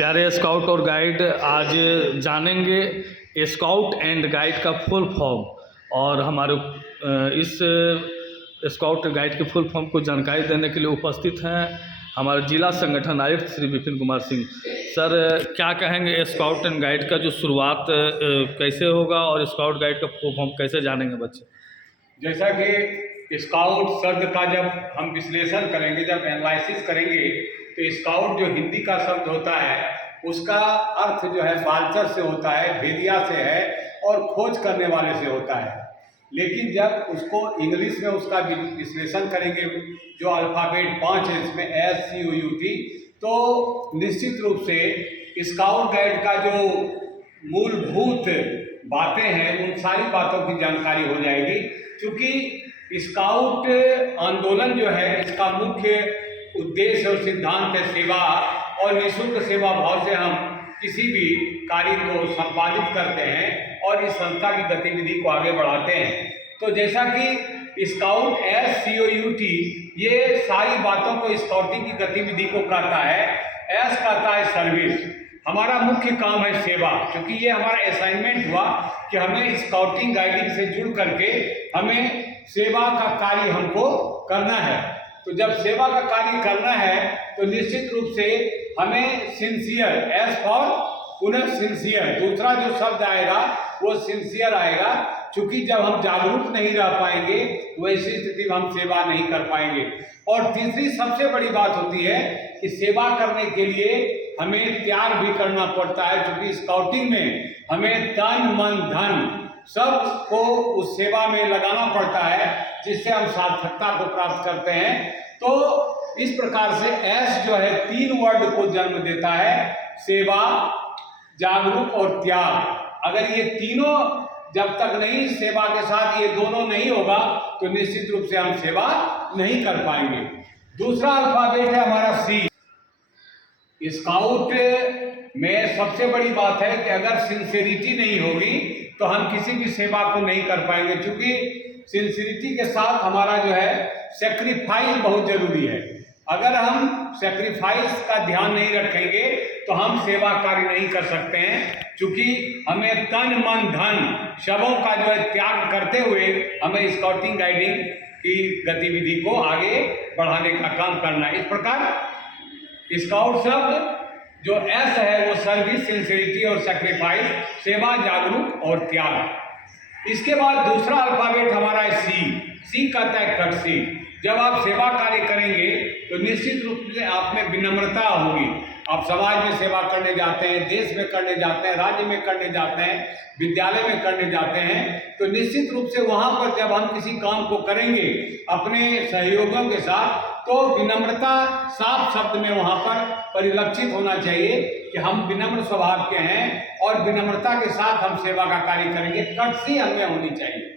प्यारे स्काउट और गाइड, आज जानेंगे स्काउट एंड गाइड का फुल फॉर्म और हमारे इस स्काउट गाइड के फुल फॉर्म को जानकारी देने के लिए उपस्थित हैं हमारे जिला संगठन आयुक्त श्री विपिन कुमार सिंह। सर, क्या कहेंगे स्काउट एंड गाइड का जो शुरुआत कैसे होगा और स्काउट गाइड का फुल फॉर्म कैसे जानेंगे बच्चे? जैसा कि स्काउट शब्द का जब हम विश्लेषण करेंगे, जब एनालिसिस करेंगे, तो स्काउट जो हिंदी का शब्द होता है उसका अर्थ जो है बालचर से होता है, भेदिया से है और खोज करने वाले से होता है। लेकिन जब उसको इंग्लिश में उसका विश्लेषण करेंगे, जो अल्फ़ाबेट 5 है इसमें SCOUT, तो निश्चित रूप से स्काउट गाइड का जो मूलभूत बातें हैं उन सारी बातों की जानकारी हो जाएगी। क्योंकि स्काउट आंदोलन जो है इसका मुख्य उद्देश्य और सिद्धांत है सेवा, और निःशुल्क सेवा भाव से हम किसी भी कार्य को संपादित करते हैं और इस संस्था की गतिविधि को आगे बढ़ाते हैं। तो जैसा कि स्काउट SCOUT ये सारी बातों को स्काउटिंग की गतिविधि को कहता है। S कहता है सर्विस, हमारा मुख्य काम है सेवा, क्योंकि ये हमारा असाइनमेंट हुआ कि हमें स्काउटिंग गाइडिंग से जुड़ करके हमें सेवा का कार्य हमको करना है। तो जब सेवा का कार्य करना है तो निश्चित रूप से हमें सिंसियर, S फॉर पुनः सिंसियर, दूसरा जो शब्द आएगा वो सिंसियर आएगा। क्योंकि जब हम जागरूक नहीं रह पाएंगे वैसी स्थिति में हम सेवा नहीं कर पाएंगे। और तीसरी सबसे बड़ी बात होती है कि सेवा करने के लिए हमें त्याग भी करना पड़ता है, क्योंकि स्काउटिंग में हमें तन मन धन सब को उस सेवा में लगाना पड़ता है, जिससे हम सार्थकता को प्राप्त करते हैं। तो इस प्रकार से S जो है 3 वर्ड को जन्म देता है, सेवा, जागरूक और त्याग। अगर ये तीनों जब तक नहीं, सेवा के साथ ये दोनों नहीं होगा तो निश्चित रूप से हम सेवा नहीं कर पाएंगे। दूसरा अल्फाबेट है हमारा C। स्काउट में सबसे बड़ी बात है कि अगर सिंसियरिटी नहीं होगी तो हम किसी भी सेवा को नहीं कर पाएंगे, क्योंकि सिंसियरिटी के साथ हमारा जो है सेक्रीफाइस बहुत जरूरी है। अगर हम सेक्रीफाइस का ध्यान नहीं रखेंगे तो हम सेवा कार्य नहीं कर सकते हैं, क्योंकि हमें तन मन धन सबों का जो है त्याग करते हुए हमें स्काउटिंग गाइडिंग की गतिविधि को आगे बढ़ाने का काम करना है। इस प्रकार स्काउट शब्द जो S है वो सर्विस, सिंसियरिटी और सेक्रीफाइस, सेवा, जागरूक और त्याग। इसके बाद दूसरा अल्फाबेट हमारा है C कहता है कर्टसी। जब आप सेवा कार्य करेंगे तो निश्चित रूप से आप में विनम्रता होगी। आप समाज में सेवा करने जाते हैं, देश में करने जाते हैं, राज्य में करने जाते हैं, विद्यालय में करने जाते हैं, तो निश्चित रूप से वहाँ पर जब हम किसी काम को करेंगे अपने सहयोगियों के साथ, तो विनम्रता साफ शब्द में वहाँ पर परिलक्षित होना चाहिए कि हम विनम्र स्वभाव के हैं और विनम्रता के साथ हम सेवा का कार्य करेंगे। कर्टसी हमें होनी चाहिए,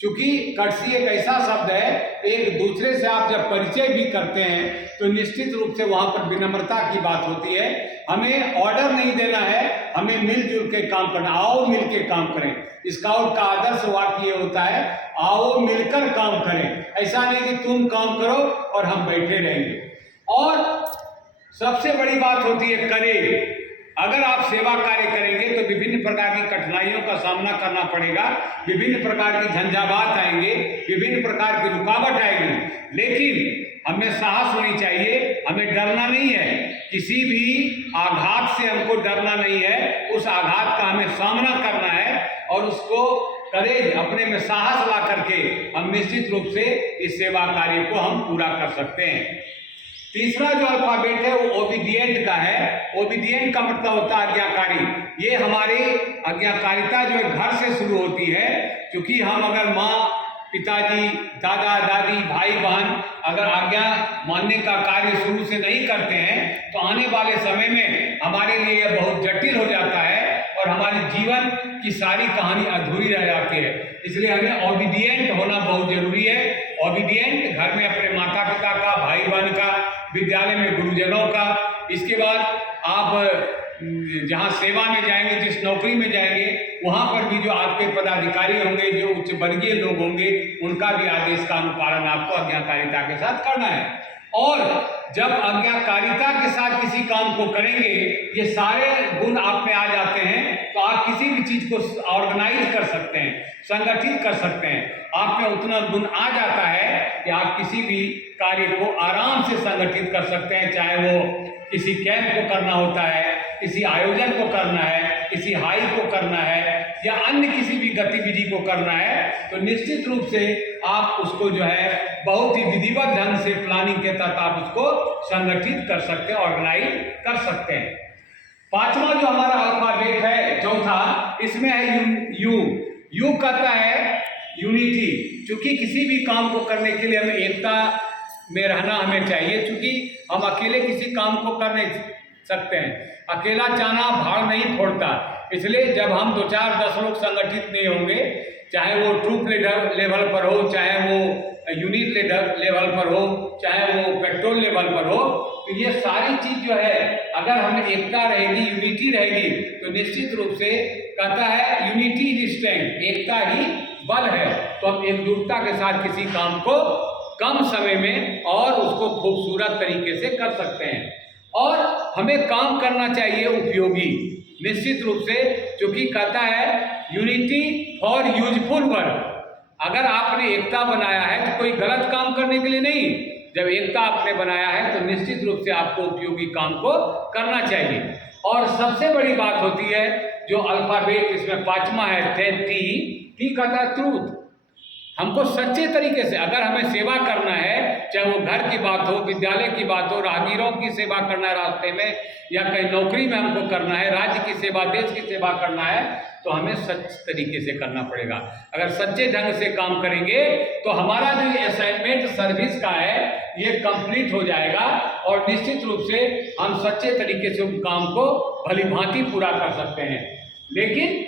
क्योंकि कर्टसी एक ऐसा शब्द है, एक दूसरे से आप जब परिचय भी करते हैं तो निश्चित रूप से वहाँ पर विनम्रता की बात होती है। हमें ऑर्डर नहीं देना है, हमें मिलजुल के काम करना, आओ मिल के काम करें। स्काउट का आदर्श वाक्य ये होता है, आओ मिलकर काम करें। ऐसा नहीं कि तुम काम करो और हम बैठे रहेंगे। और सबसे बड़ी बात होती है करें। अगर आप सेवा कार्य करेंगे तो विभिन्न प्रकार की कठिनाइयों का सामना करना पड़ेगा, विभिन्न प्रकार की झंझावात आएंगे, विभिन्न प्रकार की रुकावट आएगी, लेकिन हमें साहस होनी चाहिए, हमें डरना नहीं है। किसी भी आघात से हमको डरना नहीं है, उस आघात का हमें सामना करना है और उसको करेज, अपने में साहस ला करके हम निश्चित रूप से इस सेवा कार्य को हम पूरा कर सकते हैं। तीसरा जो अल्फाबेट है वो ओबीडिएंट का है। ओबीडिएंट का मतलब होता है आज्ञाकारी। ये हमारी आज्ञाकारिता जो है घर से शुरू होती है, क्योंकि हम अगर माँ, पिताजी, दादा, दादी, भाई, बहन अगर आज्ञा मानने का कार्य शुरू से नहीं करते हैं तो आने वाले समय में हमारे लिए यह बहुत जटिल हो जाता है और हमारे जीवन की सारी कहानी अधूरी रह जाती है। इसलिए हमें ओबीडिएंट होना बहुत जरूरी है। ओबीडिएंट घर में अपने माता पिता का, भाई बहन का, विद्यालय में गुरुजनों का। इसके बाद आप जहाँ सेवा में जाएंगे, जिस नौकरी में जाएंगे, वहाँ पर भी जो आपके पदाधिकारी होंगे, जो उच्च वर्गीय लोग होंगे, उनका भी आदेश का अनुपालन आपको आज्ञाकारिता के साथ करना है। और जब आज्ञाकारिता के साथ किसी काम को करेंगे, ये सारे गुण आप में आ जाते हैं, तो आप किसी भी चीज को ऑर्गेनाइज कर सकते हैं, संगठित कर सकते हैं। आप में उतना गुण आ जाता है कि आप किसी भी कार्य को आराम से संगठित कर सकते हैं, चाहे वो किसी कैंप को करना होता है, किसी आयोजन को करना है, किसी हाइक को करना है, या अन्य किसी भी गतिविधि को करना है, तो निश्चित रूप से आप उसको जो है बहुत ही विधिवत ढंग से प्लानिंग के तहत आप उसको संगठित कर सकते हैं, ऑर्गेनाइज कर सकते हैं। पांचवा जो हमारा अल्फाबेट है, चौथा, इसमें है यू। यू कहता है यूनिटी। चूंकि किसी भी काम को करने के लिए हमें एकता में रहना हमें चाहिए, चूंकि हम अकेले किसी काम को कर नहीं सकते हैं। अकेला चाना भाड़ नहीं फोड़ता, इसलिए जब हम 2, 4, 10 लोग संगठित नहीं होंगे, चाहे वो ट्रूप लेवल पर हो, चाहे वो यूनिट लेवल पर हो, चाहे वो पेट्रोल लेवल पर हो, तो ये सारी चीज जो है अगर हमें एकता रहेगी, यूनिटी रहेगी, तो निश्चित रूप से कहता है यूनिटी इज स्ट्रेंथ, एकता ही बल है। तो हम एकजुटता के साथ किसी काम को कम समय में और उसको खूबसूरत तरीके से कर सकते हैं। और हमें काम करना चाहिए उपयोगी, निश्चित रूप से, क्योंकि कहता है यूनिटी फॉर यूजफुल वर्क। अगर आपने एकता बनाया है तो कोई गलत काम करने के लिए नहीं, जब एकता आपने बनाया है तो निश्चित रूप से आपको उपयोगी काम को करना चाहिए। और सबसे बड़ी बात होती है जो अल्फाबेट इसमें पांचवा है, टी कहता है ट्रूथ। हमको सच्चे तरीके से, अगर हमें सेवा करना है, चाहे वो घर की बात हो, विद्यालय की बात हो, राहगीरों की सेवा करना है रास्ते में, या कहीं नौकरी में हमको करना है, राज्य की सेवा, देश की सेवा करना है, तो हमें सच तरीके से करना पड़ेगा। अगर सच्चे ढंग से काम करेंगे तो हमारा जो ये असाइनमेंट सर्विस का है ये कंप्लीट हो जाएगा, और निश्चित रूप से हम सच्चे तरीके से उस काम को भली भांति पूरा कर सकते हैं। लेकिन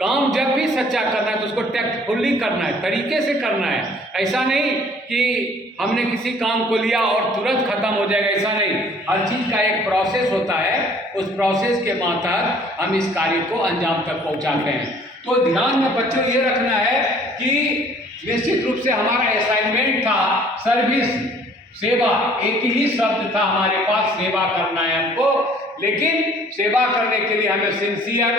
काम जब भी सच्चा करना है तो उसको टैक्टफुली करना है, तरीके से करना है। ऐसा नहीं कि हमने किसी काम को लिया और तुरंत खत्म हो जाएगा, ऐसा नहीं। हर चीज का एक प्रोसेस होता है, उस प्रोसेस के मातहत हम इस कार्य को अंजाम तक पहुंचाते हैं। तो ध्यान में बच्चों ये रखना है कि निश्चित रूप से हमारा असाइनमेंट था सर्विस, सेवा, एक ही शब्द था हमारे पास, सेवा करना है हमको। लेकिन सेवा करने के लिए हमें सिंसियर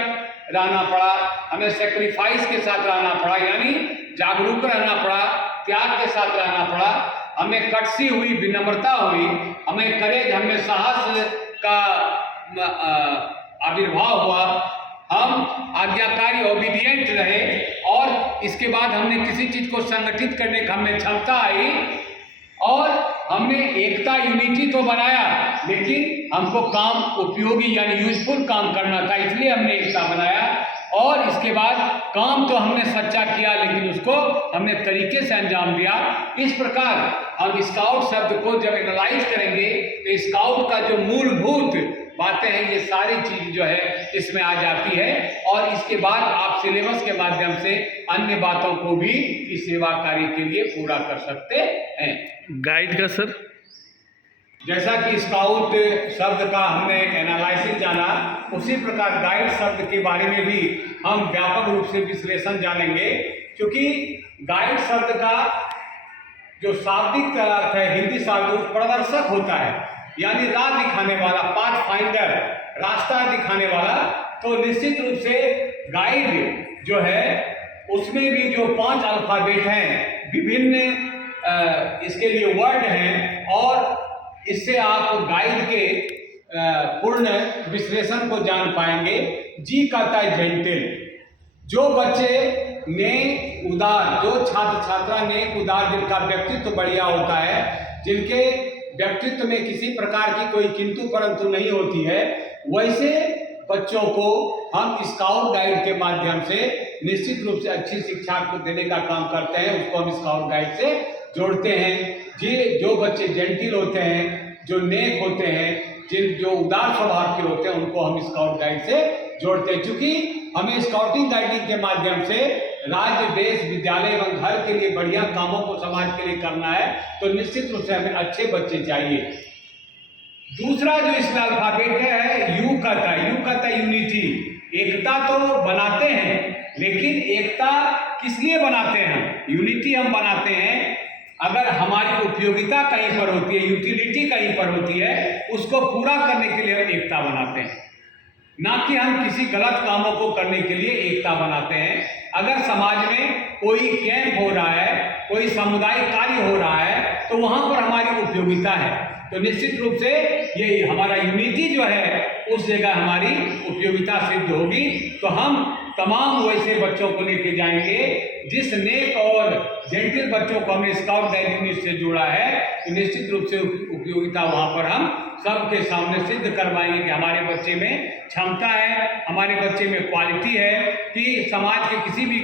रहना पड़ा, हमें सेक्रीफाइस के साथ रहना पड़ा, यानी जागरूक रहना पड़ा, त्याग के साथ रहना पड़ा, हमें कटसी हुई, विनम्रता हुई, हमें करेज, हमें साहस का आविर्भाव हुआ, हम आज्ञाकारी ओबीडियंट रहे, और इसके बाद हमने किसी चीज को संगठित करने की हमें क्षमता आई, और हमने एकता, यूनिटी तो बनाया, लेकिन हमको काम उपयोगी यानी यूजफुल काम करना था, इसलिए हमने एकता बनाया। और इसके बाद काम तो हमने सच्चा किया, लेकिन उसको हमने तरीके से अंजाम दिया। इस प्रकार हम स्काउट शब्द को जब एनालाइज करेंगे तो स्काउट का जो मूलभूत बातें हैं, ये सारी चीज जो है इसमें आ जाती है, और इसके बाद आप सिलेबस के माध्यम से अन्य बातों को भी इस सेवा कार्य के लिए पूरा कर सकते हैं। गाइड का सर, जैसा कि स्काउट शब्द का हमने एनालिसिस जाना, उसी प्रकार गाइड शब्द के बारे में भी हम व्यापक रूप से विश्लेषण जानेंगे। क्योंकि गाइड शब्द का जो शाब्दिक अर्थ है, हिंदी शब्द प्रदर्शक होता है, यानी राह दिखाने वाला, पाथ फाइंडर, रास्ता दिखाने वाला। तो निश्चित रूप से गाइड जो है उसमें भी जो 5 अल्फाबेट हैं, विभिन्न इसके लिए वर्ड हैं, और इससे आप गाइड के पूर्ण विश्लेषण को जान पाएंगे। जी कहता है जेंटल, जो बच्चे नेक उदार, जो छात्र छात्रा नेक उदार, जिनका व्यक्तित्व बढ़िया होता है, जिनके व्यक्तित्व में किसी प्रकार की कोई किंतु परंतु नहीं होती है, वैसे बच्चों को हम स्काउट गाइड के माध्यम से निश्चित रूप से अच्छी शिक्षा को देने का काम करते हैं, उसको हम स्काउट गाइड से जोड़ते हैं। जो बच्चे जेंटिल होते हैं, जो नेक होते हैं, जो उदार स्वभाव के होते हैं, उनको हम स्काउट गाइड से जोड़ते हैं। क्योंकि हमें स्काउटिंग गाइडिंग के माध्यम से राज्य, देश, विद्यालय एवं घर के लिए बढ़िया कामों को समाज के लिए करना है, तो निश्चित रूप से हमें अच्छे बच्चे चाहिए। दूसरा जो इसमें अल्फाबेट है, यू कहता है यूनिटी। एकता तो बनाते हैं, लेकिन एकता किस लिए बनाते हैं? यूनिटी हम बनाते हैं अगर हमारी उपयोगिता कहीं पर होती है, यूटिलिटी कहीं पर होती है, उसको पूरा करने के लिए हम एकता बनाते हैं, ना कि हम किसी गलत कामों को करने के लिए एकता बनाते हैं। अगर समाज में कोई कैंप हो रहा है, कोई सामुदायिक कार्य हो रहा है, तो वहां पर हमारी उपयोगिता है, तो निश्चित रूप से ये हमारा यूनिटी जो है उस जगह हमारी उपयोगिता सिद्ध होगी। तो हम तमाम वैसे बच्चों को लेके जाएंगे जिस नेक और जेंटिल बच्चों को हमने स्काउट गाइड यूनिट से जोड़ा है, तो निश्चित रूप से उपयोगिता वहां पर हम सबके सामने सिद्ध करवाएंगे कि हमारे बच्चे में क्षमता है, हमारे बच्चे में क्वालिटी है कि समाज के किसी भी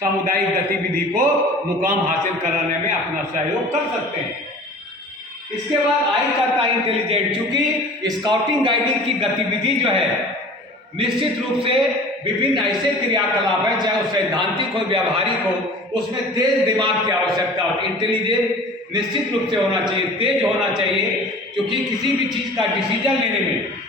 सामुदायिक गतिविधि को मुकाम हासिल कराने में अपना सहयोग कर सकते हैं। इसके बाद आई करता है इंटेलिजेंट। चूंकि स्काउटिंग गाइडिंग की गतिविधि जो है निश्चित रूप से विभिन्न ऐसे क्रियाकलाप है, चाहे वो सैद्धांतिक हो, व्यावहारिक हो, उसमें तेज दिमाग की आवश्यकता होती है। इंटेलिजेंट निश्चित रूप से होना चाहिए, तेज होना चाहिए, क्योंकि किसी भी चीज का डिसीजन लेने में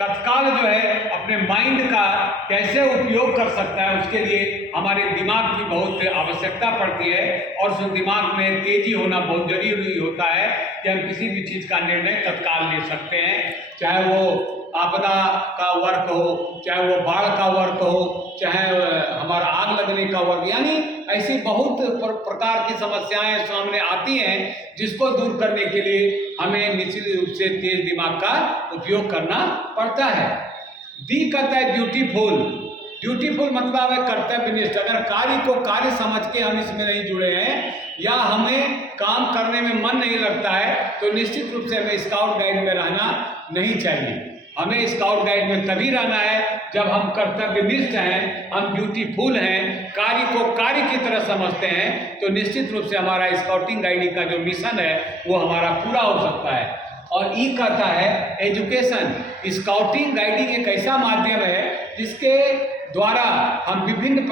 तत्काल जो है अपने माइंड का कैसे उपयोग कर सकता है, उसके लिए हमारे दिमाग की बहुत आवश्यकता पड़ती है, और उस दिमाग में तेजी होना बहुत जरूरी होता है कि हम किसी भी चीज़ का निर्णय तत्काल ले सकते हैं, चाहे वो आपदा का वर्क हो, चाहे वो बाढ़ का वर्क हो, चाहे हमारा आग लगने का वर्क, यानी ऐसी बहुत प्रकार की समस्याएं सामने आती हैं जिसको दूर करने के लिए हमें निश्चित रूप से तेज दिमाग का उपयोग करना पड़ता है। डी कहता है ड्यूटीफुल। ड्यूटीफुल मतलब है कर्तव्यनिष्ठ। अगर कार्य को कार्य समझ के हम इसमें नहीं जुड़े हैं या हमें काम करने में मन नहीं लगता है, तो निश्चित रूप से हमें स्काउट गाइड में रहना नहीं चाहिए। हमें स्काउट गाइड में तभी रहना है जब हम कर्तव्यनिष्ठ हैं, हम ड्यूटीफुल हैं, कार्य को कार्य की तरह समझते हैं, तो निश्चित रूप से हमारा स्काउटिंग गाइडिंग का जो मिशन है वो हमारा पूरा हो सकता है। और ई कहता है एजुकेशन। स्काउटिंग गाइडिंग एक ऐसा माध्यम है जिसके द्वारा हम विभिन्न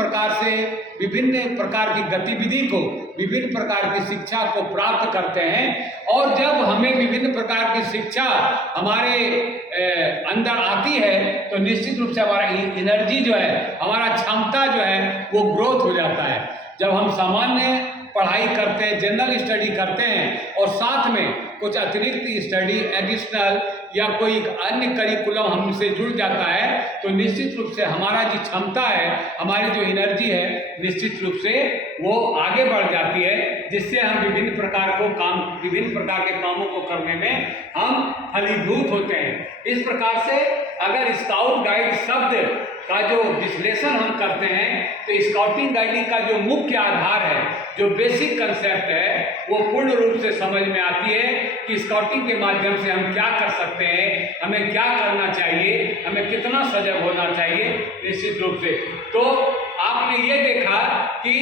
प्रकार की गतिविधि को, विभिन्न प्रकार की शिक्षा को प्राप्त करते हैं, और जब हमें विभिन्न प्रकार की शिक्षा हमारे अंदर आती है तो निश्चित रूप से हमारा एनर्जी जो है, हमारा क्षमता जो है वो ग्रोथ हो जाता है। जब हम सामान्य पढ़ाई करते हैं, जनरल स्टडी करते हैं, और साथ में कुछ अतिरिक्त स्टडी एडिशनल या कोई अन्य करिकुलम हमसे जुड़ जाता है, तो निश्चित रूप से हमारा जो क्षमता है, हमारी जो एनर्जी है, निश्चित रूप से वो आगे बढ़ जाती है, जिससे हम विभिन्न प्रकार के कामों को करने में हम फलीभूत होते हैं। इस प्रकार से अगर स्काउट गाइड शब्द का जो विश्लेषण हम करते हैं, तो स्काउटिंग गाइडिंग का जो मुख्य आधार है, जो बेसिक कंसेप्ट है, वो पूर्ण रूप से समझ में आती है कि स्काउटिंग के माध्यम से हम क्या कर सकते हैं, हमें क्या करना चाहिए, हमें कितना सजग होना चाहिए। निश्चित रूप से तो आपने ये देखा कि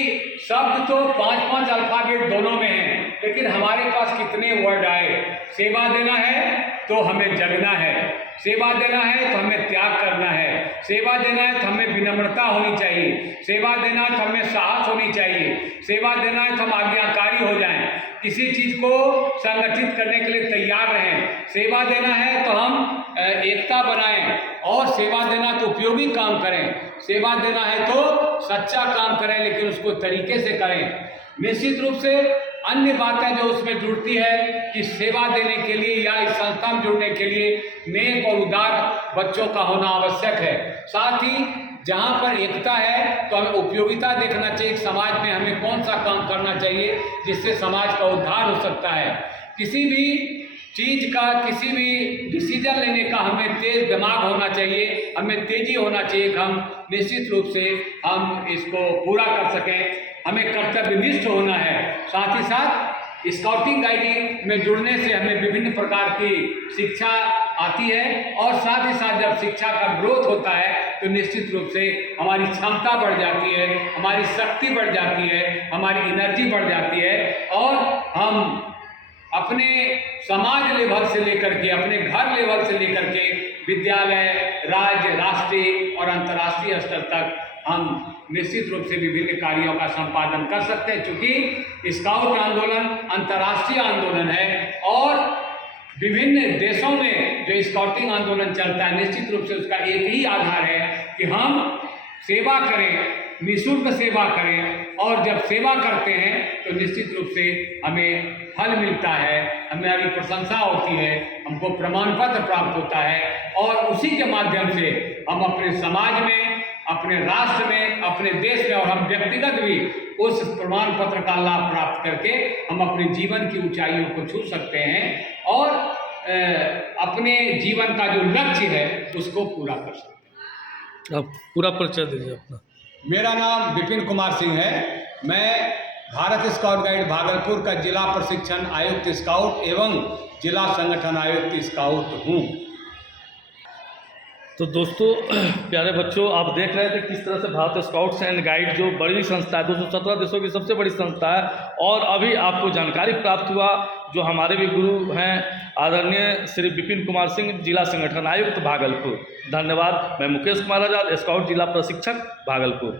शब्द तो 5-5 अल्फाबेट दोनों में हैं, लेकिन हमारे पास कितने वर्ड आए। सेवा देना है तो हमें जगना है, सेवा देना है तो हमें त्याग करना है, सेवा देना है तो हमें विनम्रता होनी चाहिए, सेवा देना है तो हमें साहस होनी चाहिए, सेवा देना है तो हम आज्ञाकारी हो जाएं, किसी चीज़ को संगठित करने के लिए तैयार रहें, सेवा देना है तो हम एकता बनाएं, और सेवा देना तो उपयोगी काम करें, सेवा देना है तो सच्चा काम करें, लेकिन उसको तरीके से करें। निश्चित रूप से अन्य बातें जो उसमें जुड़ती है कि सेवा देने के लिए या इस संस्था में जुड़ने के लिए नेक और उदार बच्चों का होना आवश्यक है। साथ ही जहाँ पर एकता है तो हमें उपयोगिता देखना चाहिए, समाज में हमें कौन सा काम करना चाहिए जिससे समाज का उद्धार हो सकता है। किसी भी चीज़ का, किसी भी डिसीजन लेने का हमें तेज दिमाग होना चाहिए, हमें तेजी होना चाहिए कि हम निश्चित रूप से हम इसको पूरा कर सकें। हमें कर्तव्यनिष्ठ होना है। साथ ही साथ स्काउटिंग गाइडिंग में जुड़ने से हमें विभिन्न प्रकार की शिक्षा आती है, और साथ ही साथ जब शिक्षा का ग्रोथ होता है तो निश्चित रूप से हमारी क्षमता बढ़ जाती है, हमारी शक्ति बढ़ जाती है, हमारी एनर्जी बढ़ जाती है, और हम अपने समाज लेवल से लेकर के, अपने घर लेवल से लेकर के विद्यालय, राज्य, राष्ट्रीय और अंतर्राष्ट्रीय स्तर तक हम निश्चित रूप से विभिन्न कार्यों का संपादन कर सकते हैं। चूँकि स्काउट आंदोलन अंतर्राष्ट्रीय आंदोलन है, और विभिन्न देशों में जो स्काउटिंग आंदोलन चलता है, निश्चित रूप से उसका एक ही आधार है कि हम सेवा करें, निःशुल्क सेवा करें, और जब सेवा करते हैं तो निश्चित रूप से हमें फल मिलता है, हमारी प्रशंसा होती है, हमको प्रमाण पत्र प्राप्त होता है, और उसी के माध्यम से हम अपने समाज में, अपने राष्ट्र में, अपने देश में और हम व्यक्तिगत भी उस प्रमाण पत्र का लाभ प्राप्त करके हम अपने जीवन की ऊंचाइयों को छू सकते हैं और अपने जीवन का जो लक्ष्य है उसको पूरा कर सकते हैं। आप पूरा परिचय दीजिए अपना। मेरा नाम विपिन कुमार सिंह है। मैं भारत स्काउट गाइड भागलपुर का जिला प्रशिक्षण आयुक्त स्काउट एवं जिला संगठन आयुक्त स्काउट हूँ। तो दोस्तों, प्यारे बच्चों, आप देख रहे थे किस तरह से भारत स्काउट्स एंड गाइड जो बड़ी संस्था है, 217 देशों की सबसे बड़ी संस्था है, और अभी आपको जानकारी प्राप्त हुआ जो हमारे भी गुरु हैं आदरणीय श्री विपिन कुमार सिंह, जिला संगठन आयुक्त भागलपुर। धन्यवाद। मैं मुकेश कुमार आजाद, स्काउट जिला प्रशिक्षक भागलपुर।